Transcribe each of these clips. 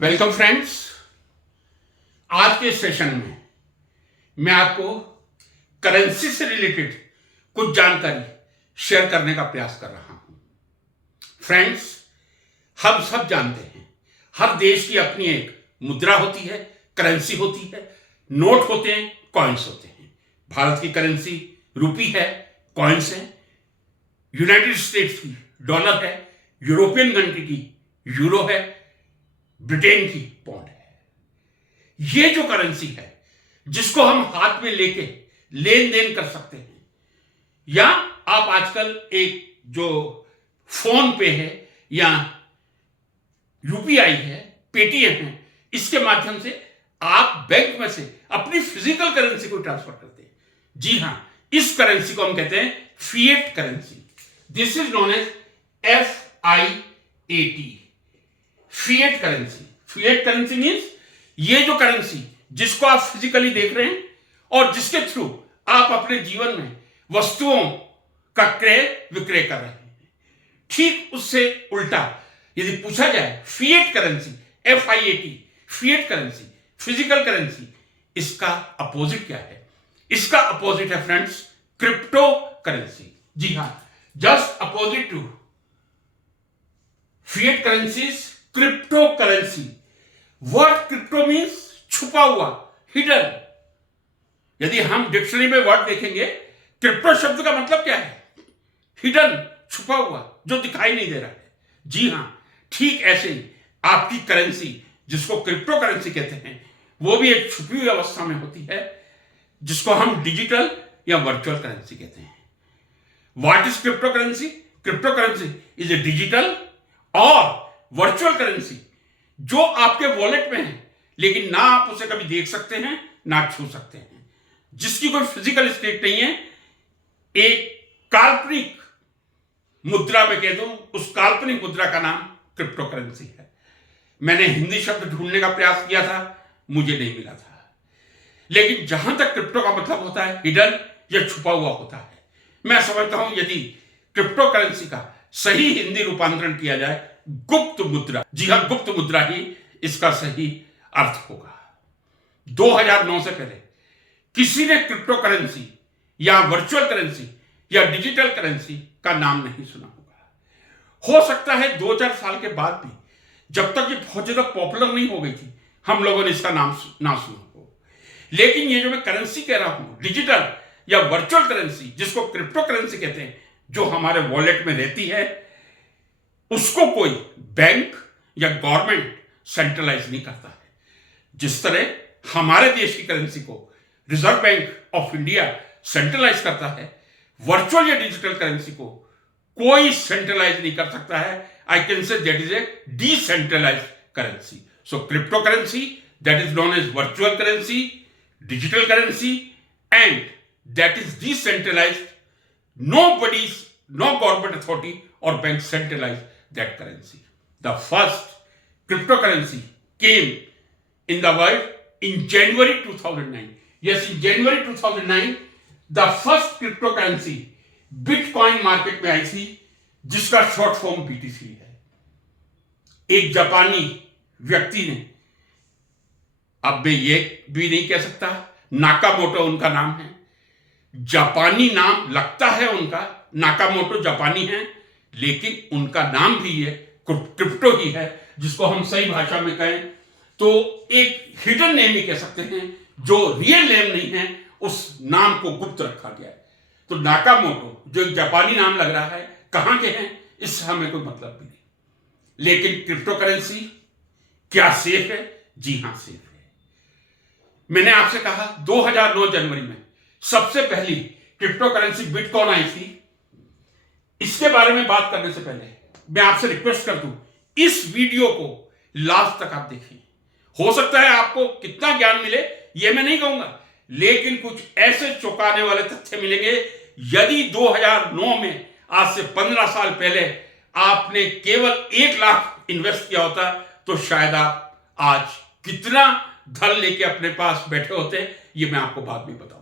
Welcome friends. आज के session में मैं आपको करेंसी से रिलेटेड कुछ जानकारी शेयर करने का प्रयास कर रहा हूं। फ्रेंड्स, हम सब जानते हैं हर देश की अपनी एक मुद्रा होती है, करेंसी होती है, नोट होते हैं, कॉइन्स होते हैं। भारत की करेंसी रुपी है, कॉइन्स है। यूनाइटेड स्टेट्स की डॉलर है, यूरोपियन कंट्री की यूरो है, ब्रिटेन की पौंड है। ये जो करेंसी है जिसको हम हाथ में लेके लेन देन कर सकते हैं, या आप आजकल एक जो फोन पे है या यूपीआई है, पेटीएम है, इसके माध्यम से आप बैंक में से अपनी फिजिकल करेंसी को ट्रांसफर करते हैं। जी हां, इस करेंसी को हम कहते हैं fiat currency. This is known as FIAT, fiat currency. Fiat currency means ये जो करेंसी जिसको आप फिजिकली देख रहे हैं और जिसके थ्रू आप अपने जीवन में वस्तुओं का क्रय विक्रय कर रहे हैं, ठीक उससे उल्टा यदि पूछा जाए fiat currency, FIAT, fiat currency, physical currency, इसका अपोजिट क्या है? इसका अपोजिट है फ्रेंड्स क्रिप्टो करेंसी। जी हां, just opposite to fiat currencies, cryptocurrency. Word crypto means छुपा हुआ, हिडन। यदि हम डिक्शनरी में वर्ड देखेंगे, क्रिप्टो शब्द का मतलब क्या है? हिडन, छुपा हुआ, जो दिखाई नहीं दे रहा है। जी हां, ठीक ऐसे ही आपकी करेंसी जिसको क्रिप्टो करेंसी कहते हैं, वो भी एक छुपी हुई अवस्था में होती है जिसको हम डिजिटल या वर्चुअल करेंसी कहते हैं। What is crypto currency? Crypto currency is a digital और वर्चुअल करेंसी जो आपके वॉलेट में है, लेकिन ना आप उसे कभी देख सकते हैं ना छू सकते हैं, जिसकी कोई फिजिकल स्टेट नहीं है। एक काल्पनिक मुद्रा में कह दूं, उस काल्पनिक मुद्रा का नाम क्रिप्टो करेंसी है। मैंने हिंदी शब्द ढूंढने का प्रयास किया था, मुझे नहीं मिला था। लेकिन जहां तक क्रिप्टो का मतलब होता है हिडन या छुपा हुआ होता है, मैं समझता हूं यदि क्रिप्टो करेंसी का सही हिंदी रूपांतरण किया जाए गुप्त मुद्रा, जी हां, गुप्त मुद्रा ही इसका सही अर्थ होगा। 2009 से पहले किसी ने क्रिप्टो करेंसी या वर्चुअल करेंसी या डिजिटल करेंसी का नाम नहीं सुना होगा। हो सकता है 2-4 साल के बाद भी, जब तक ये बहुत ज्यादा पॉपुलर नहीं हो गई थी, हम लोगों ने इसका नाम ना सुना हो। लेकिन ये जो मैं करेंसी कह रहा हूं, डिजिटल या वर्चुअल करेंसी, जिसको क्रिप्टो करेंसी कहते हैं, जो हमारे वॉलेट में रहती है, उसको कोई बैंक या गवर्नमेंट सेंट्रलाइज नहीं करता है। जिस तरह हमारे देश की करेंसी को reserve bank of India centralise करता है, वर्चुअल या डिजिटल करेंसी को कोई सेंट्रलाइज नहीं कर सकता है। I can say that is a decentralised currency. So crypto currency, that is known as virtual currency, digital currency, and that is decentralised. No government authority or bank centralized that currency. The first cryptocurrency came in the world in January 2009. Yes, in January 2009, the first cryptocurrency Bitcoin market में आई थी, जिसका short form BTC है। एक जापानी व्यक्ति ने, अब मैं ये भी नहीं कह सकता, नाकामोटो उनका नाम है, जापानी नाम लगता है उनका, नाकामोटो जापानी है, लेकिन उनका नाम भी ये क्रिप्टो ही है, जिसको हम सही भाषा में कहें तो एक हिडन नेम ही कह सकते हैं, जो रियल नेम नहीं है, उस नाम को गुप्त रखा गया है। तो नाकामोटो जो एक जापानी नाम लग रहा है, कहां के हैं इससे हमें कोई मतलब भी नहीं। लेकिन क्रिप्टो करेंसी क्या सेफ है? जी हां, सेफ है। मैंने आपसे कहा 2009 जनवरी में सबसे पहली क्रिप्टो करेंसी बिटकॉइन आई थी। इसके बारे में बात करने से पहले मैं आपसे रिक्वेस्ट कर दूं, इस वीडियो को लास्ट तक आप देखें। हो सकता है आपको कितना ज्ञान मिले ये मैं नहीं कहूंगा, लेकिन कुछ ऐसे चौंकाने वाले तथ्य मिलेंगे। यदि 2009 में, आज से 15 साल पहले, आपने केवल 1 लाख इन्वेस्ट किया होता, तो शायद आप आज कितना धन लेके अपने पास बैठे होते, ये मैं आपको बाद में बताऊंगा।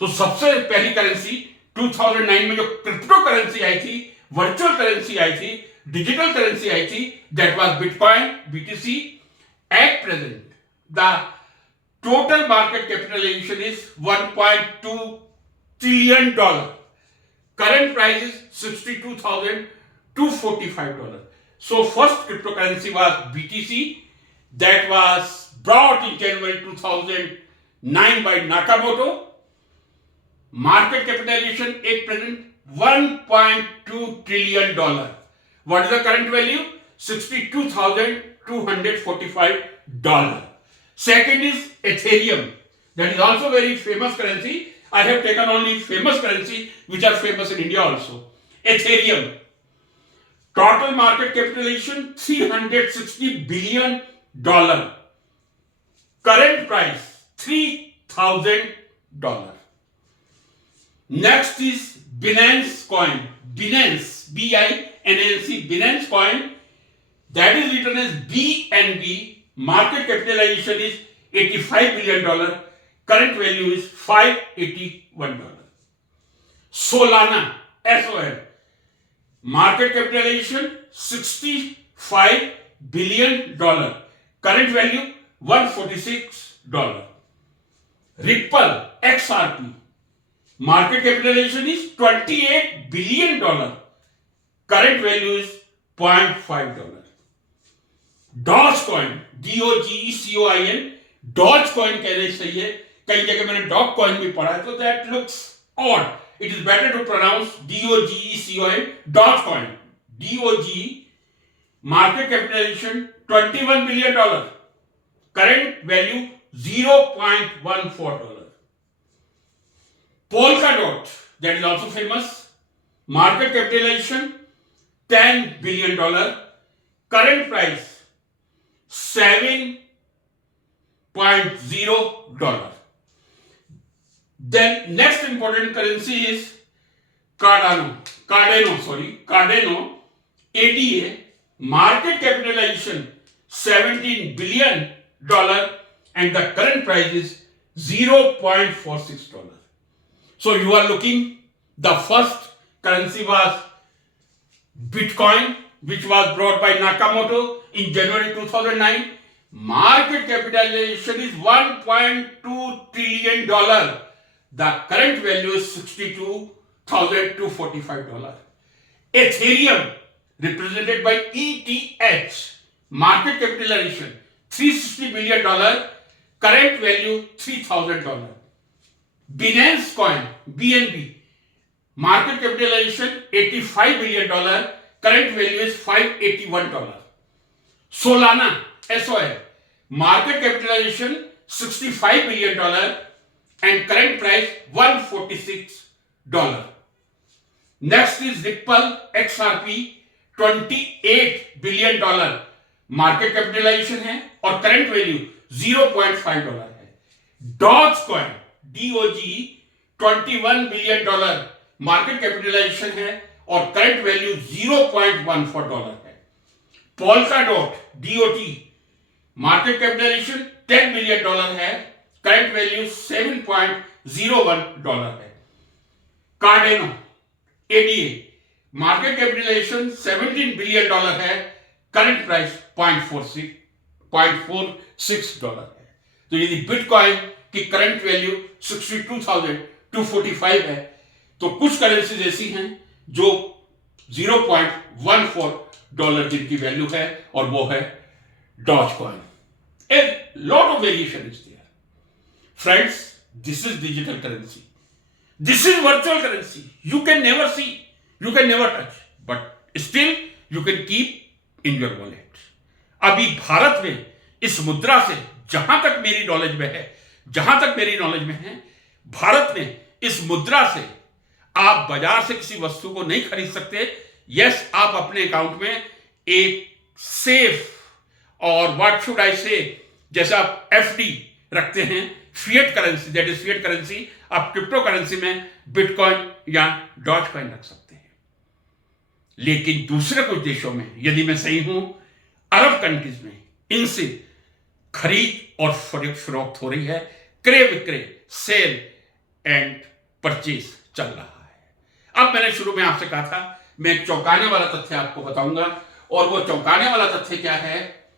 तो सबसे पहली करेंसी 2009 में जो क्रिप्टो करेंसी आई थी, वर्चुअल करेंसी आई थी, डिजिटल करेंसी आई थी, that was bitcoin, BTC, At present, the total market capitalization is $1.2 trillion. Current price is $62,245. So first cryptocurrency was BTC, that was brought in January 2009 by Nakamoto. Market capitalization at present $1.2 trillion. What is the current value? $62,245. Second is Ethereum. That is also very famous currency. I have taken only famous currency which are famous in India also. Ethereum. Total market capitalization $360 billion. Current price $3,000. Next is Binance coin. Binance, B-I-N-A-N-C, Binance coin. That is written as BNB. Market capitalization is $85 billion. Current value is $581. Solana, SOL. Market capitalization $65 billion. Current value $146. Ripple, XRP. Market capitalization is $28 billion. Current value is $0.5. Dogecoin, DOGECOIN, Dogecoin कहने सही है. कई जगह मैंने dog coin भी पढ़ा है, तो that looks odd. It is better to pronounce DOGECOIN, Dogecoin. DOGE, market capitalization $21 billion. Current value $0.14. Polkadot, that is also famous. Market capitalization $10 billion. Current price $7.0. Then next important currency is Cardano, ADA. Market capitalization $17 billion and the current price is $0.46. So you are looking, the first currency was Bitcoin, which was brought by Nakamoto in January 2009. Market capitalization is $1.2 trillion. The current value is $62,245. Ethereum, represented by ETH, market capitalization $360 billion. Current value $3,000. Binance coin, BNB, market capitalization $85 billion. Current value is $581. Solana, SOL, market capitalization $65 billion and current price $146. Next is Ripple, XRP, $28 billion market capitalization है और current value $0.5 है. Dogecoin, DOGE, $21 billion market capitalization है और current value $0.14 है. Polkadot, DOT, market capitalisation $10 billion है, current value $7.01 है. Cardano, ADA, market capitalisation $17 billion है, current price $0.46 है. तो यदि बिटकॉइन की करंट वैल्यू 62,245 है, तो कुछ करेंसीज ऐसी हैं जो $0.14 जिनकी वैल्यू है और वो है Dogecoin. A lot of variation is there. Friends, this is digital currency. This is virtual currency. You can never see, you can never touch, but still you can keep in your wallet. अभी भारत में इस मुद्रा से जहां तक मेरी knowledge में है, भारत में इस मुद्रा से आप बाजार से किसी वस्तु को नहीं खरीद सकते. यस, आप अपने अकाउंट में एक सेफ और व्हाट शुड आई से, जैसा आप एफडी रखते हैं, fiat currency, that is fiat currency, आप क्रिप्टो करेंसी में बिटकॉइन या डॉजकॉइन रख सकते हैं. लेकिन दूसरे कुछ देशों में, यदि मैं सही हूं, अरब कंट्रीज में इनसे खरीद और फरोख्त हो रही है, क्रय विक्रय, सेल एंड परचेज चल रहा है. अब मैंने शुरू में आपसे कहा था, मैं एक चौंकाने वाला तथ्य आपको बताऊंगा, और वो चौंकाने वाला तथ्य क्या है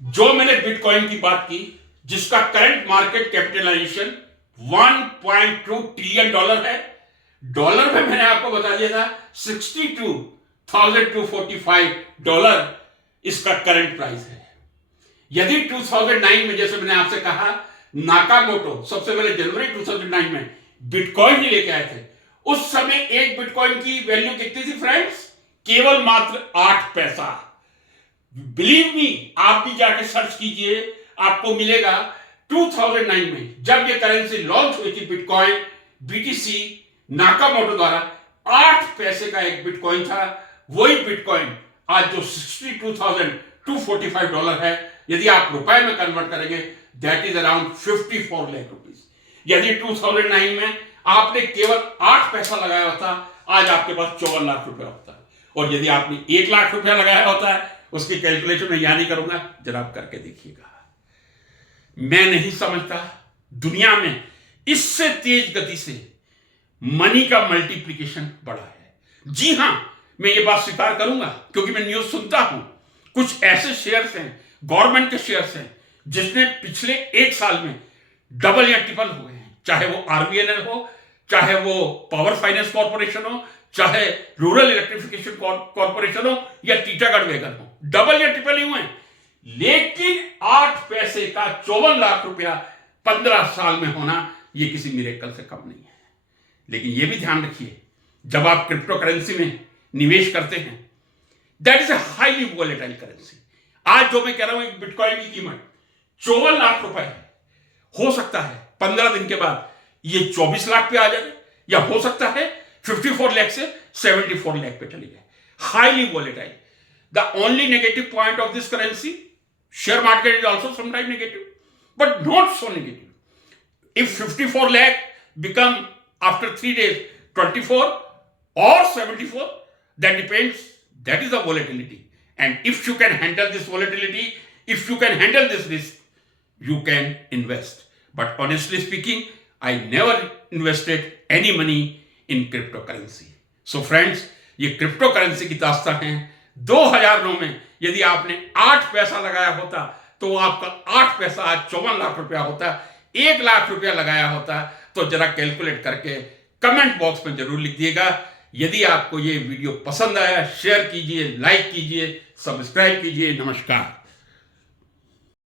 जो मैंने बिटकॉइन की बात की, जिसका current market capitalisation 1.2 trillion dollar है, डॉलर में मैंने आपको बता दिया था $62,245 इसका करंट प्राइस है। यदि 2009 में, जैसे मैंने आपसे कहा, नाकामोटो सबसे पहले जनवरी 2009 में बिटकॉइन ही लेके आए थे, उस समय एक बिटकॉइन की वैल्यू कितनी थी फ्रेंड्स? केवल मात्र 8 पैसा। बिलीव मी, आप भी जाके सर्च कीजिए, आपको मिलेगा 2009 में जब ये करेंसी लॉन्च हुई थी, बिटकॉइन बीटीसी नाकामोटो द्वारा 8 पैसे का एक बिटकॉइन था। वही बिटकॉइन आज जो $62,245 है, यदि आप रुपए में कन्वर्ट करेंगे, that is around 54 lakh rupees. यदि 2009 में आपने केवल 8 पैसा लगाया होता, आज आपके पास 54 लाख रुपया होता है। और यदि आपने 1 लाख रुपया लगाया होता है, उसकी कैलकुलेशन मैं यहां नहीं करूंगा, जरा आप करके देखिएगा। मैं नहीं समझता दुनिया में इससे तेज गति से मनी का मल्टीप्लिकेशन बढ़ा है। जी हां, मैं ये बात स्वीकार करूंगा, क्योंकि मैं न्यूज सुनता हूं। कुछ ऐसे शेयर्स हैं, गवर्नमेंट के शेयर्स हैं, जिसने पिछले 1 साल में डबल या ट्रिपल हुए हैं। चाहे वो आरबीएनएल हो, चाहे वो पावर फाइनेंस कॉर्पोरेशन हो, चाहे रूरल इलेक्ट्रिफिकेशन कॉर्पोरेशन हो, या टीटागढ़ वेगन हो, डबल या ट्रिपल ही हुए हैं। लेकिन 8 पैसे का 54 लाख रुपया 15 साल में होना, यह किसी मिरेकल से कम नहीं है। लेकिन यह भी ध्यान रखिए, जब आप क्रिप्टो करेंसी में निवेश करते हैं, that is a highly volatile currency. आज जो मैं कह रहा हूं, एक बिटकॉइन की कीमत 54 लाख रुपए है। हो सकता है 15 दिन के बाद ये 24 लाख पे आ जाए, या हो सकता है 54 लाख से 74 लाख पे चली जाए। Highly volatile. The only negative point of this currency, share market is also sometimes negative, but not so negative. If 54 lakh become after 3 days 24 or 74, that depends. That is the volatility. And if you can handle this volatility, if you can handle this risk, you can invest. But honestly speaking, I never invested any money in cryptocurrency. So friends, ये crypto currency की दास्तान है। 2009 में यदि आपने 8 पैसा लगाया होता, तो आपका 8 पैसा आज 54 लाख रुपया होता। 1 लाख रुपया लगाया होता, तो जरा कैलकुलेट करके कमेंट बॉक्स में जरूर लिख दिएगा। यदि आपको ये वीडियो पसंद आया, शेयर कीजिए, लाइक कीजिए, सब्सक्राइब कीजिए। नमस्कार।